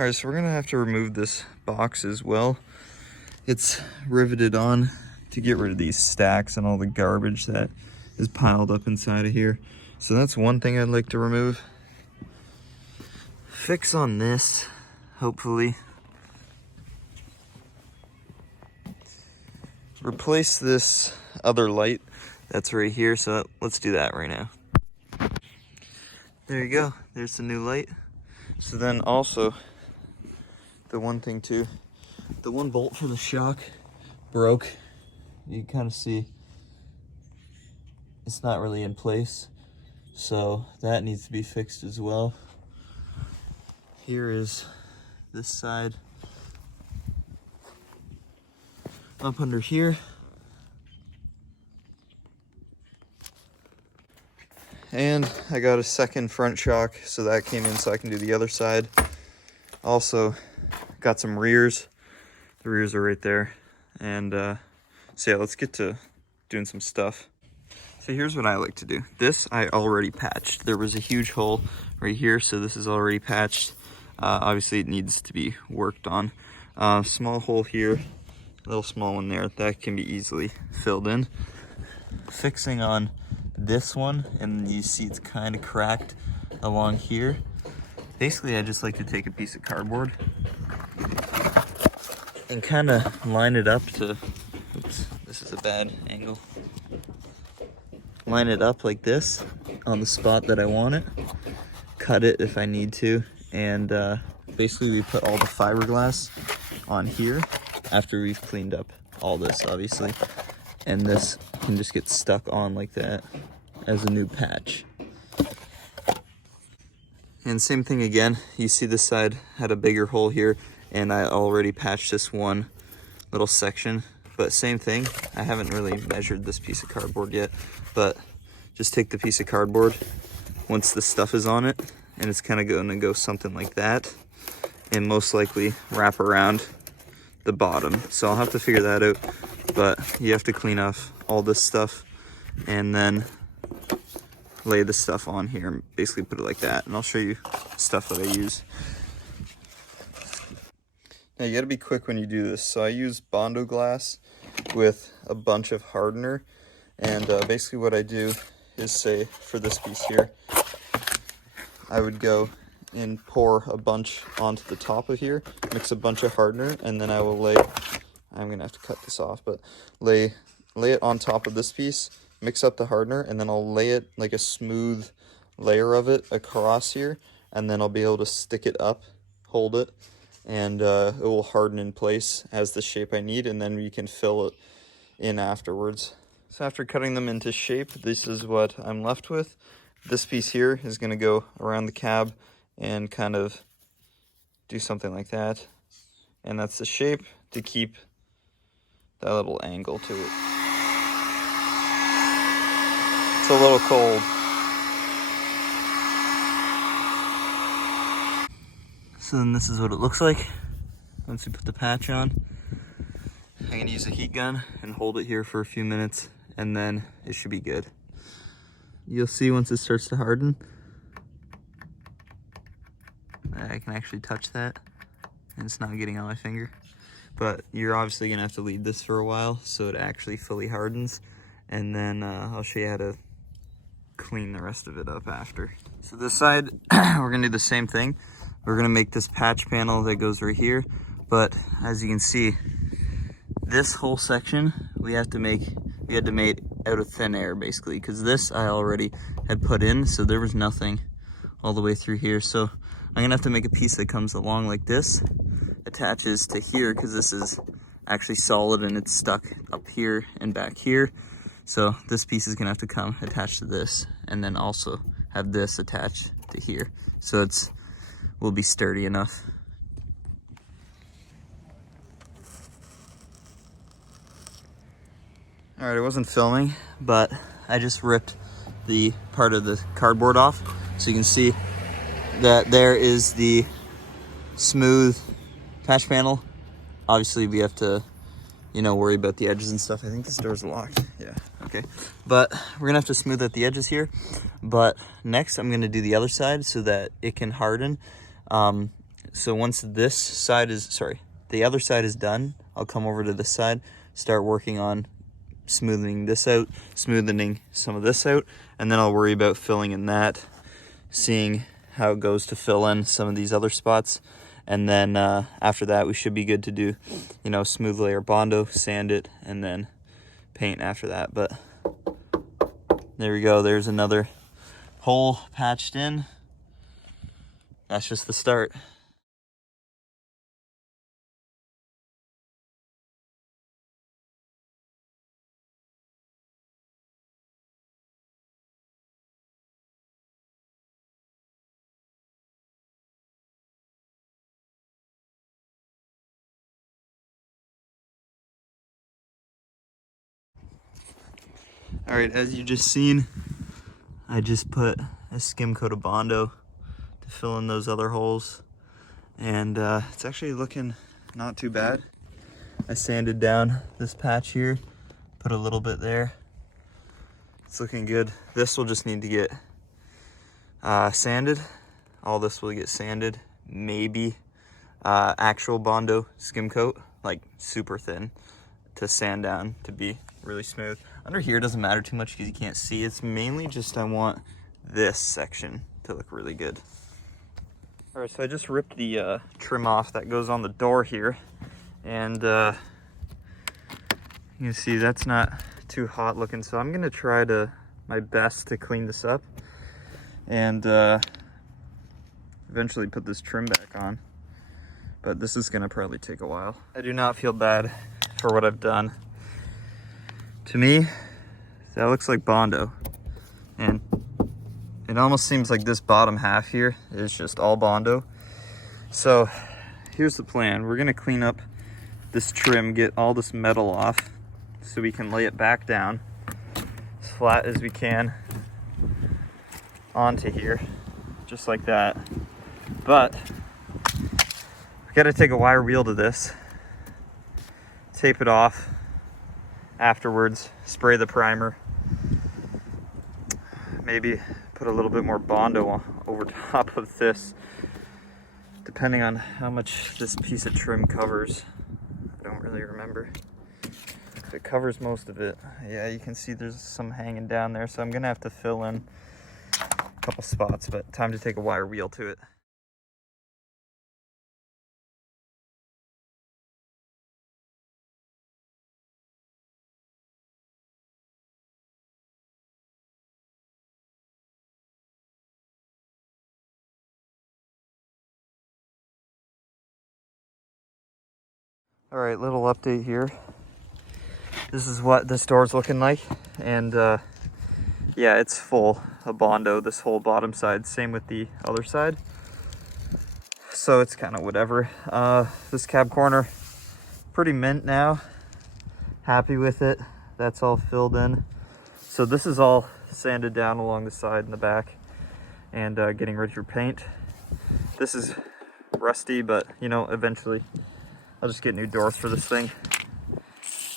All right, so we're gonna have to remove this box as well. It's riveted on to get rid of these stacks and all the garbage that is piled up inside of here. So that's one thing I'd like to remove. Fix on this, hopefully. Replace this other light that's right here, so let's do that right now. There you go, there's the new light. So then also, the one thing too, the one bolt for the shock broke. You kind of see it's not really in place, so that needs to be fixed as well. Here is this side up under here. And I got a second front shock, so that came in so I can do the other side. Also got some rears. The rears are right there. And so yeah, let's get to doing some stuff. So here's what I like to do. This I already patched. There was a huge hole right here, so this is already patched. Obviously it needs to be worked on. Small hole here, a little small one there. That can be easily filled in. Fixing on this one, and you see it's kind of cracked along here. Basically, I just like to take a piece of cardboard and kind of line it up to, oops, this is a bad angle. Line it up like this on the spot that I want it. Cut it if I need to, and basically we put all the fiberglass on here after we've cleaned up all this, obviously. And this can just get stuck on like that as a new patch. And same thing again, you see this side had a bigger hole here, and I already patched this one little section, but same thing. I haven't really measured this piece of cardboard yet, but just take the piece of cardboard once the stuff is on it, and it's kind of going to go something like that, and most likely wrap around the bottom. So I'll have to figure that out, but you have to clean off all this stuff and then lay the stuff on here and basically put it like that, and I'll show you stuff that I use. Now you got to be quick when you do this. So I use Bondo glass with a bunch of hardener, and basically what I do is, say for this piece here, I would go and pour a bunch onto the top of here, mix a bunch of hardener, and then I will lay, I'm gonna have to cut this off, but lay it on top of this piece, mix up the hardener, and then I'll lay it like a smooth layer of it across here, and then I'll be able to stick it up, hold it, and it will harden in place as the shape I need, and then you can fill it in afterwards. So after cutting them into shape, this is what I'm left with. This piece here is going to go around the cab and kind of do something like that, and that's the shape to keep that little angle to it. It's a little cold. So then this is what it looks like once we put the patch on. I'm going to use a heat gun and hold it here for a few minutes, and then it should be good. You'll see once it starts to harden, I can actually touch that and it's not getting on my finger. But you're obviously going to have to leave this for a while so it actually fully hardens, and then I'll show you how to clean the rest of it up after. So this side, we're going to do the same thing. We're going to make this patch panel that goes right here, but as you can see, this whole section we had to make out of thin air basically, because this I already had put in, so there was nothing all the way through here. So I'm gonna have to make a piece that comes along like this, attaches to here, because this is actually solid and it's stuck up here and back here. So this piece is gonna have to come attached to this, and then also have this attached to here, so will be sturdy enough. All right, I wasn't filming, but I just ripped the part of the cardboard off, so you can see that there is the smooth patch panel. Obviously we have to, worry about the edges and stuff. I think this door's locked. Yeah, okay. But we're gonna have to smooth out the edges here. But next I'm gonna do the other side so that it can harden. So once this side is, the other side is done, I'll come over to this side, start working on smoothening this out, smoothening some of this out, and then I'll worry about filling in that, seeing how it goes to fill in some of these other spots. And then after that, we should be good to do, you know, smooth layer Bondo, sand it, and then paint after that. But there we go. There's another hole patched in. That's just the start. All right, as you just seen, I just put a skim coat of Bondo to fill in those other holes, and it's actually looking not too bad. I sanded down this patch here, put a little bit there. It's looking good. This will just need to get sanded. All this will get sanded. Maybe actual Bondo skim coat, like super thin, to sand down to be really smooth. Under here doesn't matter too much because you can't see. It's mainly just I want this section to look really good. All right, so I just ripped the trim off that goes on the door here, and you can see that's not too hot looking. So I'm gonna try my best to clean this up and eventually put this trim back on. But this is gonna probably take a while. I do not feel bad for what I've done. To me, that looks like Bondo. And it almost seems like this bottom half here is just all Bondo. So here's the plan. We're gonna clean up this trim, get all this metal off so we can lay it back down as flat as we can onto here, just like that. But we gotta take a wire wheel to this, tape it off afterwards, spray the primer, maybe put a little bit more Bondo over top of this, depending on how much this piece of trim covers. I don't really remember. If it covers most of it, yeah, you can see there's some hanging down there, so I'm gonna have to fill in a couple spots, but time to take a wire wheel to it. All right, little update here. This is what this door's looking like, and yeah, it's full of Bondo, this whole bottom side. Same with the other side. So it's kind of whatever. This cab corner, pretty mint now. Happy with it. That's all filled in. So this is all sanded down along the side and the back, and getting ready for paint. This is rusty, but you know, eventually I'll just get new doors for this thing.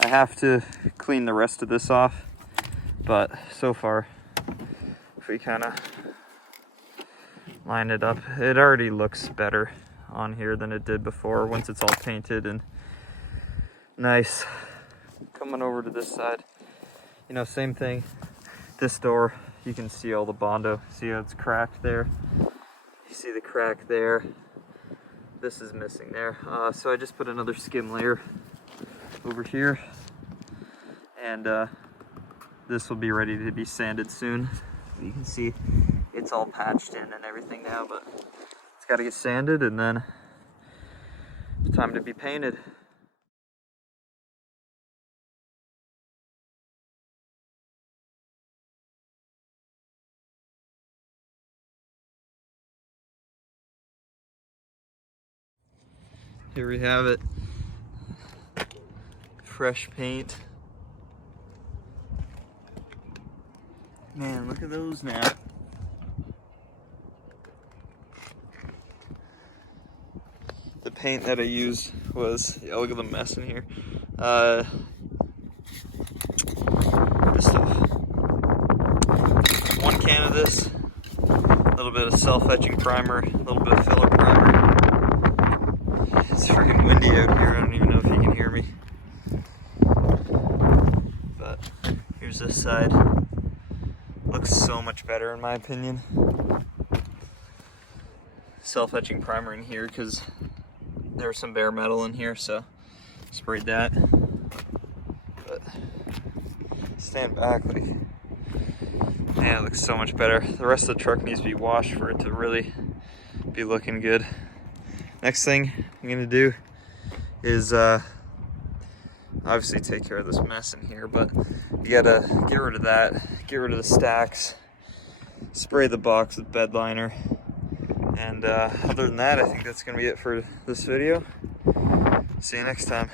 I have to clean the rest of this off, but so far, if we kind of line it up, it already looks better on here than it did before once it's all painted and nice. Coming over to this side, you know, same thing. This door, you can see all the Bondo. See how it's cracked there? You see the crack there. This is missing there. So I just put another skim layer over here, and this will be ready to be sanded soon. You can see it's all patched in and everything now, but it's got to get sanded, and then it's time to be painted. Here we have it. Fresh paint. Man, look at those now. The paint that I used was, yeah, look at the mess in here. Just one can of this, a little bit of self-etching primer, a little bit of filler primer, It's freaking windy out here. I don't even know if you can hear me. But here's this side. Looks so much better in my opinion. Self-etching primer in here because there was some bare metal in here, so sprayed that. But stand back, like, man, it looks so much better. The rest of the truck needs to be washed for it to really be looking good. Next thing I'm gonna do is obviously take care of this mess in here, but you gotta get rid of that, get rid of the stacks, spray the box with bed liner, and other than that, I think that's gonna be it for this video. See you next time.